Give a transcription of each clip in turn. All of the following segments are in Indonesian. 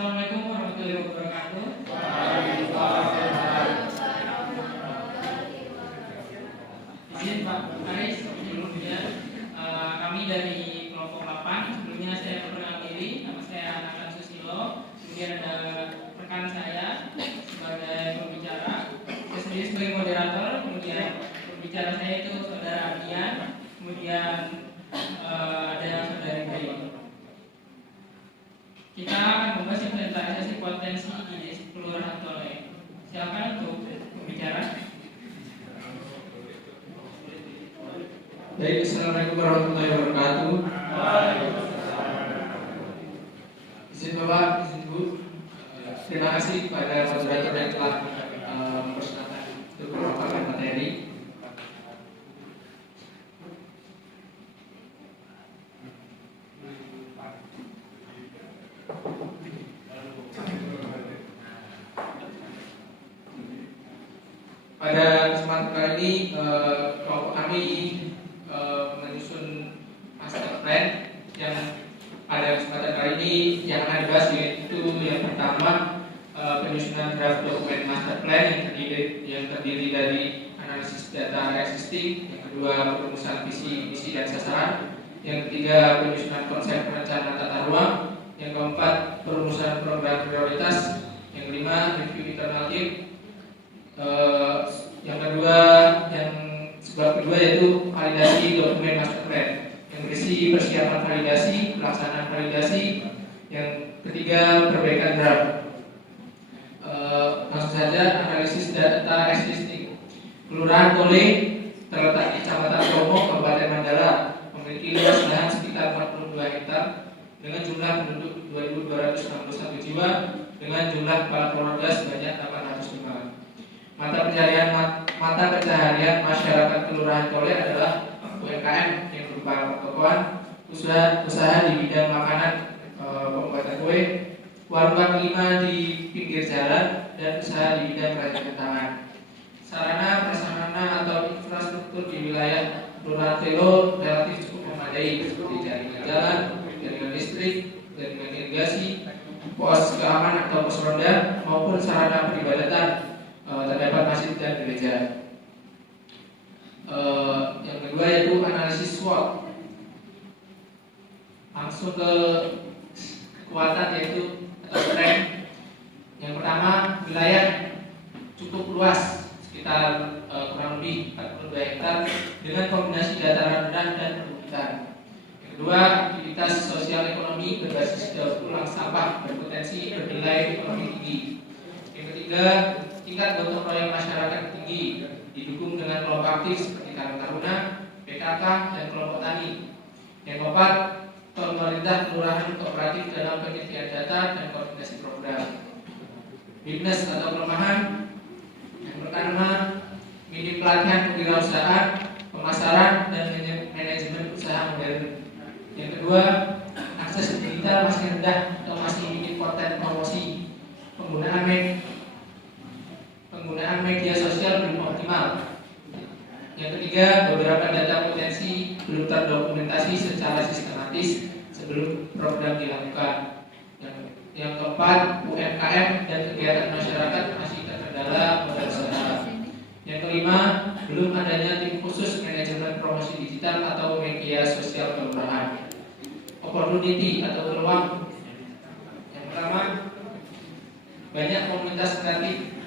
Assalamualaikum warahmatullahi wabarakatuh. Izin Pak Aris, sebelumnya kami dari kelompok 8. Sebelumnya saya perkenalkan diri, nama saya Nathan Susilo. Kemudian ada rekan saya sebagai pembicara, saya sendiri sebagai moderator. Kemudian pembicara saya itu saudara Ardian. Kemudian ada saudari Bayi. Kita akan membahas implementasi potensi di Kelurahan Tole. Silakan untuk pembicara. Baik, assalamualaikum warahmatullahi wabarakatuh. Izin Bapak, izin Bu. Terima kasih kepada moderator yang telah mempersilahkan untuk memaparkan materi. Pada kesempatan kali ini kelompok kami menyusun master plan yang pada kesempatan kali ini yang akan dibahas, yaitu yang pertama penyusunan draft dokumen master plan yang terdiri dari analisis data existing, yang kedua perumusan visi, misi dan sasaran, yang ketiga penyusunan konsep perencanaan tata ruang, yang keempat perumusan program prioritas, yang kelima review internal team, yang kedua, yang sebab kedua yaitu validasi dokumen master plan yang berisi persiapan validasi, pelaksanaan validasi, yang ketiga perbaikan draft. Langsung saja, analisis data existing. Kelurahan Tole terletak di Kecamatan Bromo, Kabupaten Mandala, memiliki luas lahan sekitar 42 hektar dengan jumlah penduduk 2.261 jiwa dengan jumlah kepala keluarga sebanyak 805. Mata pencaharian masyarakat Kelurahan Tole adalah UMKM yang berupa pertokoan, usaha di bidang makanan, pembuatan kue, warung kaki lima di pinggir jalan, dan usaha di bidang kerajinan tangan. Sarana prasarana atau infrastruktur di wilayah Kelurahan Tole relatif cukup memadai, seperti jaringan jalan, jaringan listrik, jaringan irigasi, pos keamanan atau pos ronda, maupun sarana peribadatan. Terdapat masjid dan gereja. Yang kedua yaitu analisis SWOT. Langsung ke kekuatan yaitu atau strength. Yang pertama, wilayah cukup luas, sekitar kurang lebih 42 hektar dengan kombinasi dataran rendah dan perbukitan. Yang kedua, aktivitas sosial ekonomi berbasis daur ulang sampah berpotensi bernilai ekonomi tinggi. Yang ketiga, tingkat gotong royong masyarakat tinggi, didukung dengan kelompok aktif seperti Karang Taruna, PKK, dan kelompok tani. Yang keempat, pemerintah kelurahan kooperatif dalam penyediaan data dan koordinasi program. Weakness atau kelemahan. Yang pertama, minim pelatihan kewirausahaan, pemasaran, dan manajemen usaha modern. Yang kedua, akses digital masih rendah atau masih minim konten promosi. Penggunaan media sosial belum optimal. Yang ketiga, beberapa data potensi belum terdokumentasi secara sistematis sebelum program dilakukan. Yang keempat, UMKM dan kegiatan masyarakat masih terkendala modal usaha. Yang kelima, belum adanya tim khusus manajemen promosi digital atau media sosial kelurahan. Opportunity atau peluang. Yang pertama, banyak komunitas kreatif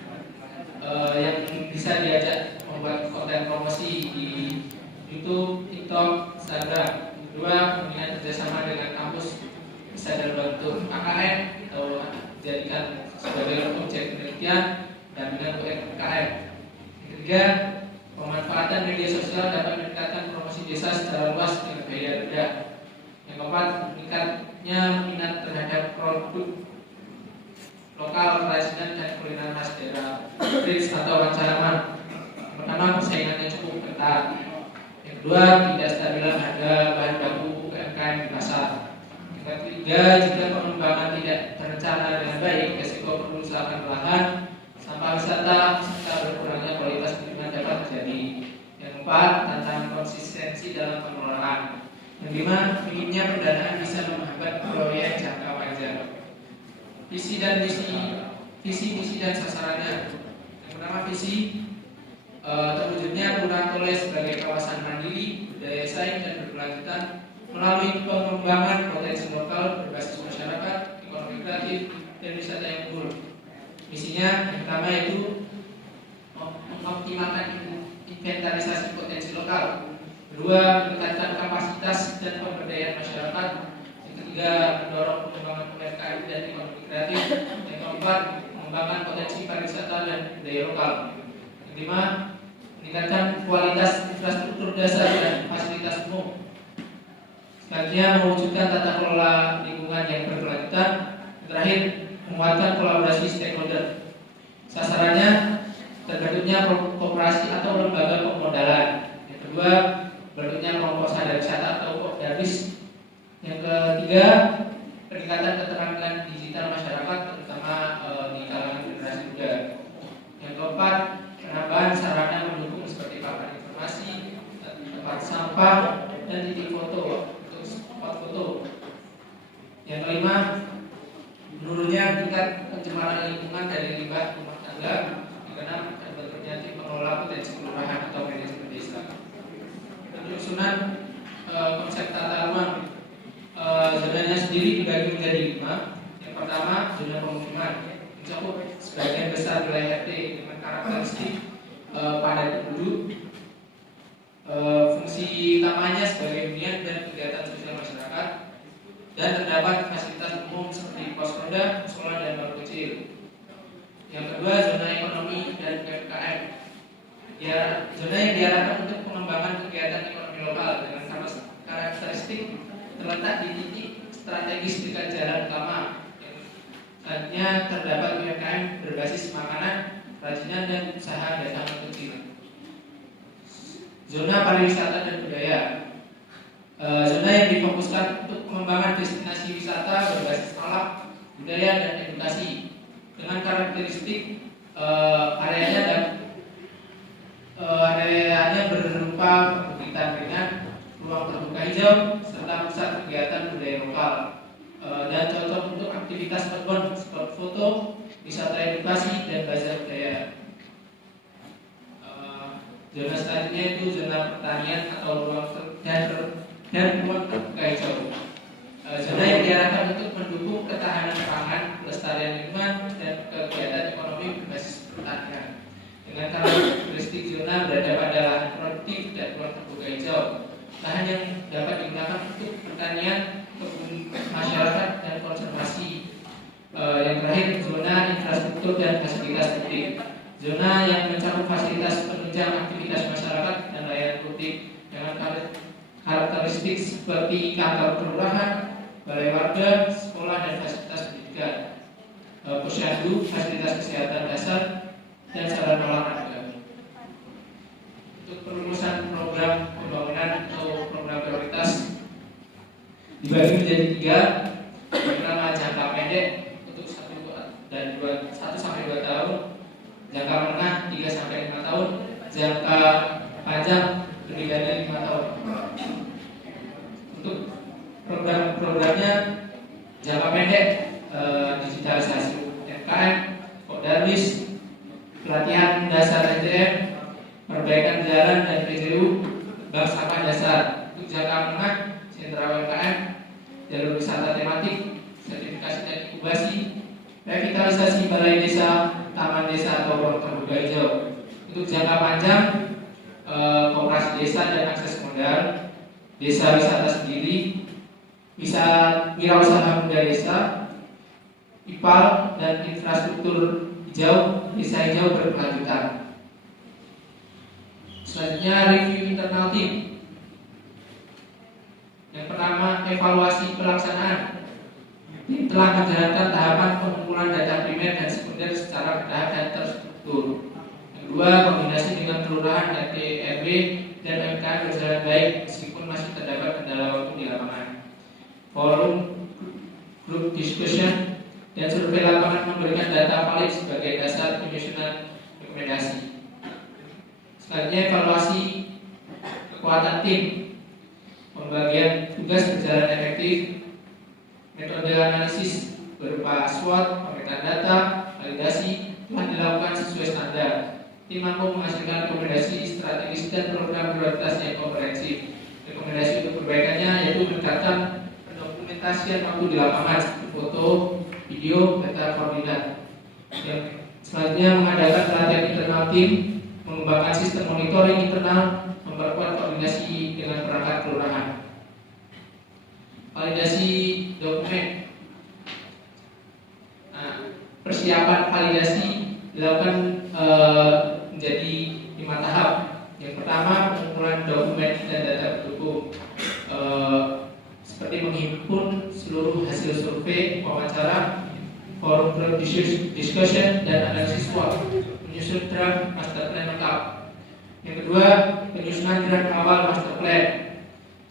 yang bisa diajak membuat konten promosi di YouTube, TikTok, Instagram. Kedua, pembinaan kerjasama dengan kampus bisa dalam bentuk KKN atau dijadikan sebagai objek penelitian dan dengan UMKM. Ketiga, pemanfaatan media sosial dapat meningkatkan promosi desa secara luas dengan biaya rendah. Yang keempat, meningkatnya minat terhadap produk lokal, kerajinan, dan kuliner khas daerah. Tricks atau ancaman. Yang pertama, persaingannya cukup ketat. Yang kedua, tidak stabilan harga bahan baku UMKM di pasar. Yang ketiga, jika pengembangan tidak terencana dengan baik, risiko perusahaan lahan, sampah wisata, serta berkurangnya kualitas lingkungan dapat terjadi. Yang keempat, tantangan konsistensi dalam pengelolaan. Yang lima, minimnya pendanaan bisa menghambat proyek jangka panjang. Visi misi dan sasarannya. Yang pertama visi, terwujudnya Kelurahan Tole sebagai kawasan mandiri, berdaya saing dan berkelanjutan melalui pengembangan potensi lokal berbasis masyarakat, ekonomi kreatif, dan wisata yang unggul. Misinya yang pertama yaitu mengoptimalkan inventarisasi potensi lokal. Kedua, meningkatkan kapasitas dan pemberdayaan masyarakat. Yang ketiga, mendorong pengembangan UMKM dan ekonomi kreatif. Yang keempat, mengembangkan potensi pariwisata dan budaya lokal. Yang kelima, meningkatkan kualitas infrastruktur dasar dan fasilitas umum. Selanjutnya, mewujudkan tata kelola lingkungan yang berkelanjutan. Yang terakhir, menguatkan kolaborasi stakeholder. Sasarannya terbentuknya koperasi atau lembaga pemodalan. Yang kedua, bentuknya kelompok sadar wisata atau Kopdarwis. Yang ketiga, peningkatan keterampilan digital masyarakat terutama di kalangan generasi muda. Yang keempat, penambahan sarana mendukung seperti papan informasi, tempat sampah, dan titik foto untuk spot foto. Yang kelima, menurunnya tingkat pencemaran lingkungan dari limbah rumah tangga. Yang keenam, terbentuknya tim pengelola potensi kelurahan atau manajemen desa. Penyusunan konsep tata ruang, zonanya sendiri dibagi menjadi 5. Yang pertama, zona pemukiman mencakup sebagian besar wilayah RT dengan karakteristik padat penduduk. Fungsi utamanya sebagai hunian dan kegiatan sosial masyarakat, dan terdapat fasilitas umum seperti pos ronda, sekolah, dan warung kecil. Yang kedua, zona ekonomi dan UMKM. Ya, zona yang diarahkan untuk pengembangan kegiatan ekonomi lokal dengan karakteristik terletak di titik strategis dekat jalan utama. Selanjutnya terdapat UMKM berbasis makanan, kerajinan, dan usaha dasar kecil. Zona pariwisata dan budaya. Zona yang difokuskan untuk pengembangan destinasi wisata berbasis alam, budaya, dan edukasi dengan karakteristik areanya berupa perbukitan ringan, ruang terbuka hijau, serta pusat kegiatan budaya lokal, dan cocok untuk aktivitas outbound, spot foto, wisata edukasi, dan bazar budaya. Zona selanjutnya itu zona pertanian atau ruang dan ruang terbuka hijau. Zona yang diarahkan untuk mendukung ketahanan pangan, pelestarian lingkungan, dan kegiatan ekonomi berbasis pertanian. Dengan karakteristik zona berada pada lahan produktif dan ruang terbuka hijau, lahan yang dapat digunakan untuk pertanian, kebun masyarakat, dan konservasi. Yang terakhir, zona infrastruktur dan fasilitas publik. Zona yang mencakup fasilitas penunjang aktivitas masyarakat dan layanan publik dengan karakteristik seperti kantor kelurahan, balai warga, sekolah, dan fasilitas pendidikan, posyandu, fasilitas kesehatan dasar, dan sarana olahraga. Untuk perumusan program pembangunan atau program prioritas dibagi menjadi 3. Yang pertama, jangka pendek untuk 1 sampai 2 tahun, jangka menengah 3 sampai 5 tahun, jangka panjang lebih dari 5 tahun. Untuk program-programnya jangka pendek, digitalisasi UMKM, Kopdarwis, pelatihan dasar SDM, perbaikan jalan dan PJU, bank sampah dasar. Untuk jangka menengah, sentra UMKM, jalur wisata tematik, sertifikasi dan inkubasi, revitalisasi balai desa, taman desa, atau ruang terbuka hijau. Untuk jangka panjang, koperasi desa dan akses modal, desa wisata sendiri, wirausaha muda desa, IPAL, dan infrastruktur hijau, desa hijau berkelanjutan. Selanjutnya, review internal tim. Yang pertama, evaluasi pelaksanaan. Tim telah menjalankan tahapan pengumpulan data primer dan sekunder secara bertahap dan terstruktur. Yang kedua, kombinasi dengan kelurahan, RT, RW, dan UMKM berjalan baik meskipun masih terdapat kendala waktu di lapangan. Forum, group discussion, dan survei lapangan memberikan data valid sebagai dasar penyusunan rekomendasi. Selanjutnya, evaluasi kekuatan tim. Pembagian tugas berjalan efektif, metode analisis berupa SWOT, pemetaan data, validasi telah dilakukan sesuai standar. Tim mampu menghasilkan rekomendasi strategis dan program prioritas yang komprehensif. Rekomendasi untuk perbaikannya yaitu meningkatkan pendokumentasian waktu di lapangan seperti foto, video, data koordinat. Yang selanjutnya mengadakan pelatihan internal tim, mengembangkan sistem monitoring internal, memperkuat koordinasi dengan perangkat kelurahan. Validasi dokumen. Nah, persiapan validasi dilakukan menjadi 5 tahap. Yang pertama, pengumpulan dokumen dan data pendukung, seperti menghimpun seluruh hasil survei, wawancara, forum group discussion, dan analisis SWOT, menyusun draft master plan lengkap. Yang kedua, penyusunan draft awal master plan,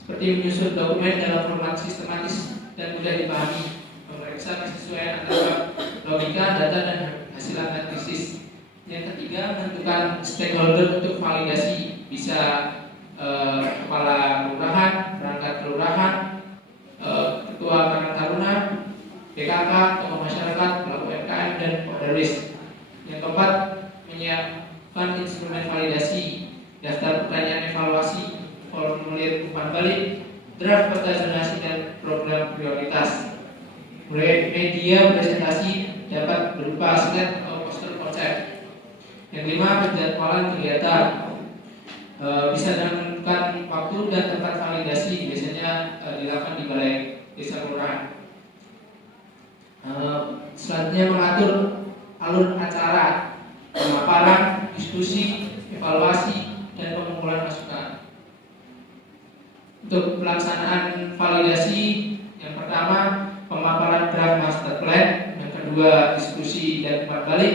seperti menyusun dokumen dalam format sistematis dan mudah dipahami, memeriksa kesesuaian antara logika, data, dan hasil analisis. Yang ketiga, menentukan stakeholder untuk validasi, bisa kepala kelurahan, perangkat kelurahan, ketua karang taruna, PKK, tokoh masyarakat, pelaku UMKM, dan Polderwis. Yang keempat, menyiapkan instrumen validasi, daftar pertanyaan evaluasi, formulir umpan balik, draft peta zonasi, dan program prioritas. Media presentasi dapat berupa slide atau poster konsep. Yang lima, penjadwalan kegiatan, bisa dengan menentukan waktu dan tempat validasi, biasanya dilakukan di balai desa kelurahan. Selanjutnya mengatur alur acara, pemaparan, diskusi, evaluasi, dan pengumpulan masukan. Untuk pelaksanaan validasi, yang pertama pemaparan draft master plan, yang kedua diskusi dan umpan balik,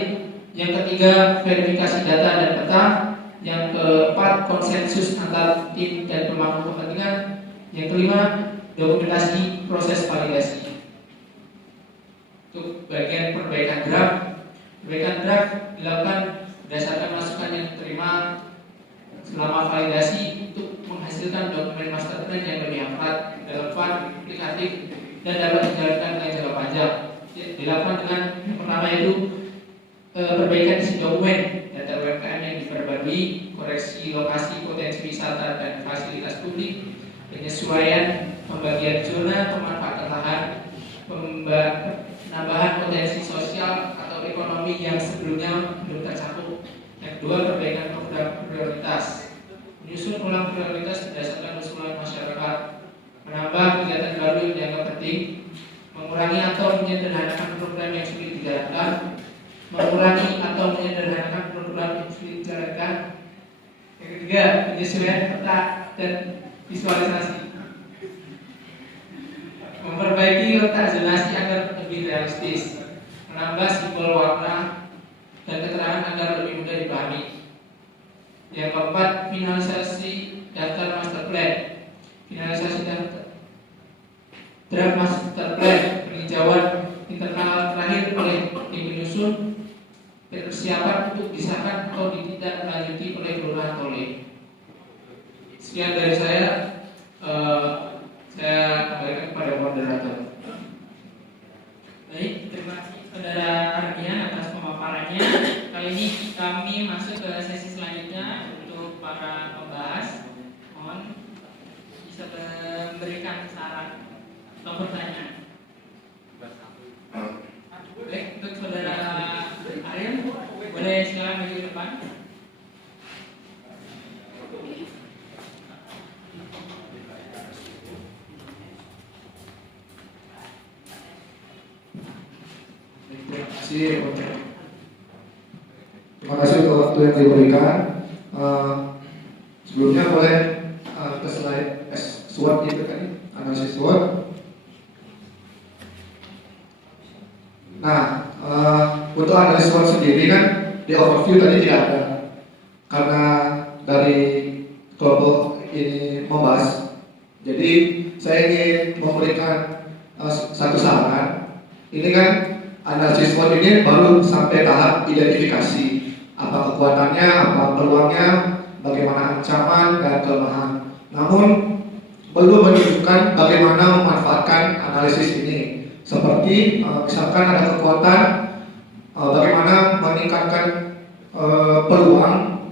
yang ketiga verifikasi data dan peta, yang keempat konsensus antar tim dan pemangku kepentingan, yang kelima dokumentasi proses validasi. Untuk bagian perbaikan draft dilakukan berdasarkan masukan yang diterima selama validasi untuk menghasilkan dokumen master plan yang lebih akurat, relevan, aplikatif, dan dapat dijalankan dengan jangka panjang. Dilakukan dengan yang pertama yaitu perbaikan isi dokumen, data UMKM yang diperbarui, koreksi lokasi potensi wisata dan fasilitas publik, penyesuaian pembagian zona pemanfaatan lahan, penambahan potensi sosial atau ekonomi yang sebelumnya belum tercakup. Yang kedua, perbaikan program prioritas, menyusun ulang prioritas berdasarkan usulan masyarakat, menambah kegiatan baru yang dianggap penting, mengurangi atau menyederhanakan program yang sulit dijalankan, mengurangi atau menyederhanakan program yang sulit dijalankan. Yang ketiga, penyesuaian peta dan visualisasi, memperbaiki letak zonasi agar lebih realistis, menambah simbol warna dan keterangan agar lebih mudah dipahami. Yang keempat, finalisasi daftar master plan, finalisasi draft master plan, peninjauan internal terakhir oleh tim penyusun, persiapan untuk disahkan atau ditindaklanjuti oleh kelurahan Tole. Sekian dari saya kembalikan kepada moderator. Baik, terima kasih Saudara Ardian atas pemaparannya. Kali ini kami masuk ke sesi selanjutnya untuk para pembahas. Mohon bisa memberikan saran atau pertanyaan. Baik, untuk Saudara Aryan, boleh silakan maju ke depan. Terima kasih untuk waktu yang diberikan. Sebelumnya boleh ke slide SWOT gitu kan, analisis SWOT. Nah, untuk analisis SWOT sendiri kan di overview tadi tidak ada, karena dari kelompok ini membahas. Jadi saya ingin memberikan satu saran. Ini kan analisis SWOT ini baru sampai tahap identifikasi apa kekuatannya, apa peluangnya, bagaimana ancaman dan kelemahan. Namun belum menunjukkan bagaimana memanfaatkan analisis ini Seperti misalkan ada kekuatan bagaimana meningkatkan peluang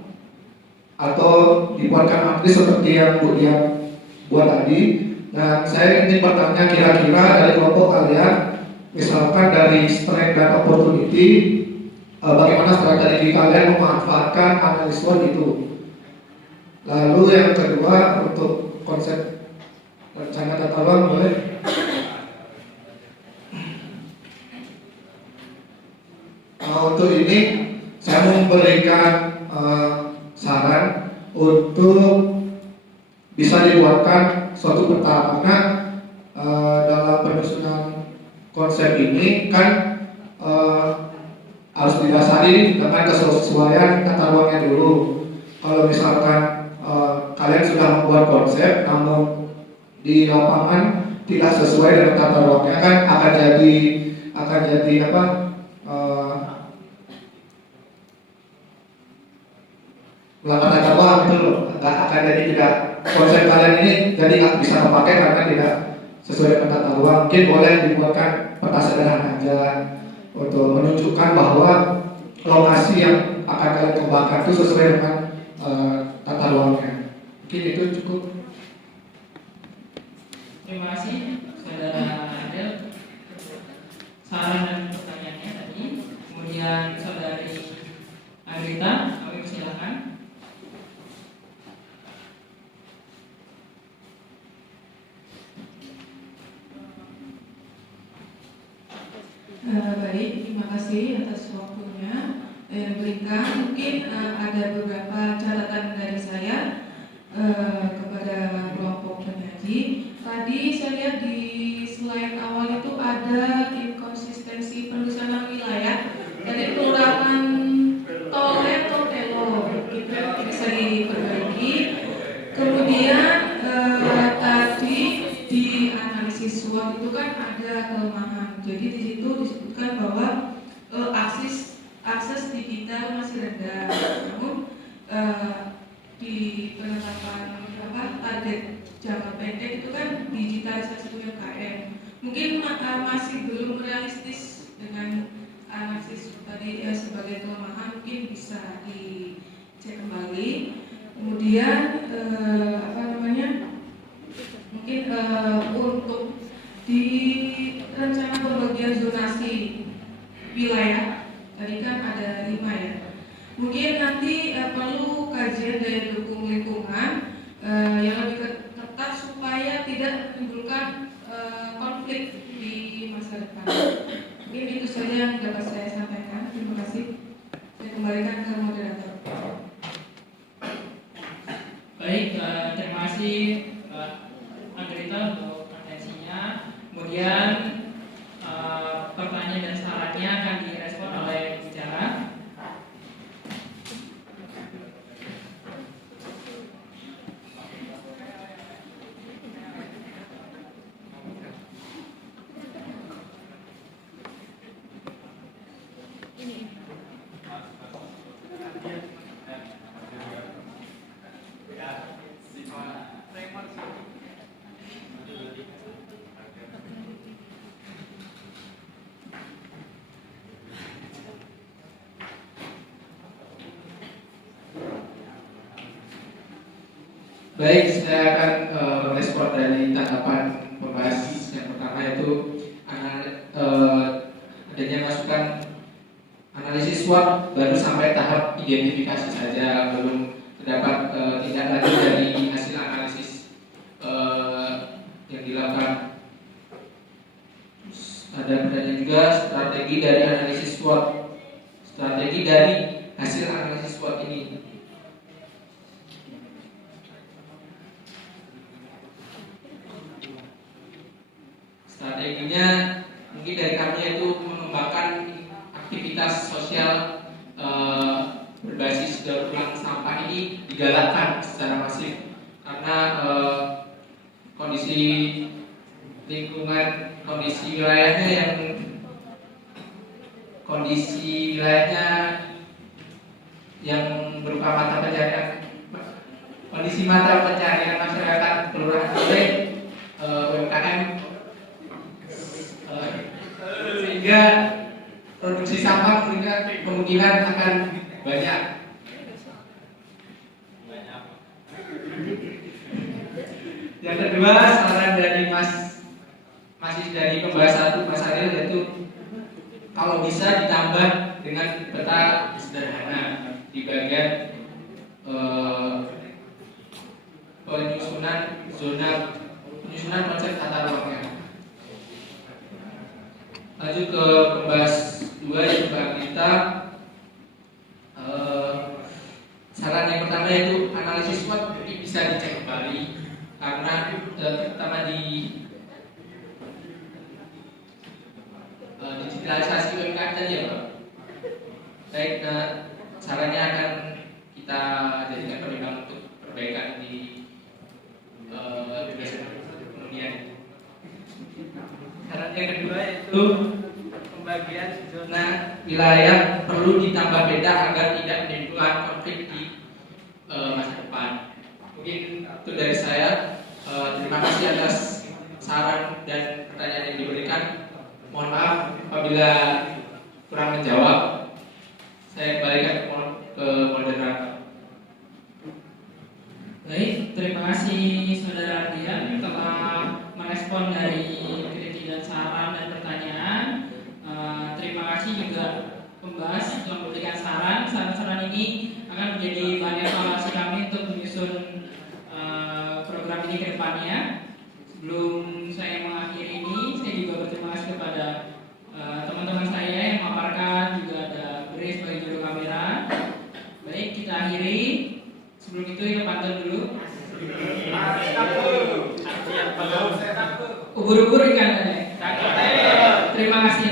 atau dibuatkan matris seperti yang Bu Dian buat tadi. Dan saya ingin bertanya kira-kira dari kelompok kalian, misalkan dari strength dan opportunity, bagaimana strategi kalian memanfaatkan analis SWOT itu. Lalu yang kedua untuk konsep rencana tata ruang boleh? Untuk ini saya memberikan saran untuk bisa dibuatkan suatu peta, karena dalam penyusunan konsep ini kan harus didasari dengan kesesuaian tata ruangnya dulu. Kalau misalkan kalian sudah membuat konsep namun di lapangan tidak sesuai dengan tata ruangnya, kan akan jadi apa? Melanggar tata ruang itu loh. Akan jadi tidak, konsep kalian ini jadi nggak bisa dipakai karena tidak sesuai dengan tata ruang. Mungkin boleh dibuatkan peta sederhana aja untuk menunjukkan bahwa lokasi yang akan kalian kembangkan itu sesuai dengan tata ruangnya. Mungkin itu cukup. Terima kasih Saudara Adel saran dan pertanyaannya tadi. Kemudian Saudari Agrita, kami persilakan. Baik, terima kasih atas waktunya yang diberikan. Mungkin ada beberapa catatan dari saya kepada kelompok penyaji. Tadi saya lihat di slide awal itu ada inkonsistensi penulisan wilayah dari kelurahan Tole atau Telo, itu bisa diperbaiki. Kemudian tadi di analisis SWOT itu kan ada kelemahan. Jadi di situ disebutkan bahwa akses digital masih rendah. Namun di penetapan target jangka pendek itu kan digitalisasi UMKM. Mungkin masih belum realistis dengan analisis tadi sebagai kelemahan, mungkin bisa dicek kembali. Kemudian mungkin untuk di rencana pembagian zonasi wilayah tadi kan ada 5 ya. Mungkin nanti perlu kajian dari dukung lingkungan yang lebih ketat supaya tidak menimbulkan konflik di masa depan. Mungkin itu saja yang dapat saya sampaikan. Terima kasih. Saya kembalikan ke moderator. Baik, terima kasih Agrita untuk atensinya. Kemudian pertanyaan dan sarannya akan direspon oleh bicara. Baik, saya akan merespon dari tanggapan pembahas yang pertama, yaitu adanya masukan analisis SWOT baru sampai tahap identifikasi saja, belum terdapat tindak lanjut dari hasil analisis yang dilakukan. Terus ada pertanyaan juga strategi dari analisis SWOT, strategi dari hasil analisis SWOT ini. Strateginya mungkin dari kami itu mengembangkan aktivitas sosial berbasis daur ulang sampah ini digalakkan secara masif, karena kondisi lingkungan, kondisi wilayahnya yang berupa mata pencarian, kondisi mata pencarian masyarakat kelurahan UMKM kemungkinan akan banyak. Yang kedua, saran dari masih dari pembahasan Mas Ariel, yaitu kalau bisa ditambah dengan peta sederhana di bagian penyusunan konsep tata ruangnya. Lanjut ke pembahas 2 yang kita saran yang pertama yaitu analisis SWOT bisa dicek kembali karena terutama di digitalisasi UMKM tadi ya Pak. Baik, sarannya akan kita jadikan pertimbangan untuk perbaikan di kemudian. Saran yang kedua yaitu pembagian zona wilayah perlu ditambah beda agar tidak menimbulkan konflik di masa depan. Mungkin itu dari saya. Terima kasih atas saran dan pertanyaan yang diberikan. Mohon maaf apabila kurang menjawab. Saya kembalikan ke moderator. Baik, terima kasih Saudara Ardian telah merespon dari kritik dan saran dan pertanyaan. Terima kasih juga pembahas telah memberikan saran. Saran-saran ini akan menjadi bahan evaluasi kami untuk menyusun program ini ke depannya. Sebelum saya mengakhiri ini, saya juga berterima kasih kepada teman-teman saya yang memaparkan, juga ada Grace sebagai juru kamera. Baik, kita akhiri. Sebelum itu kita pantun dulu. Ubur-ubur ikan. Terima kasih.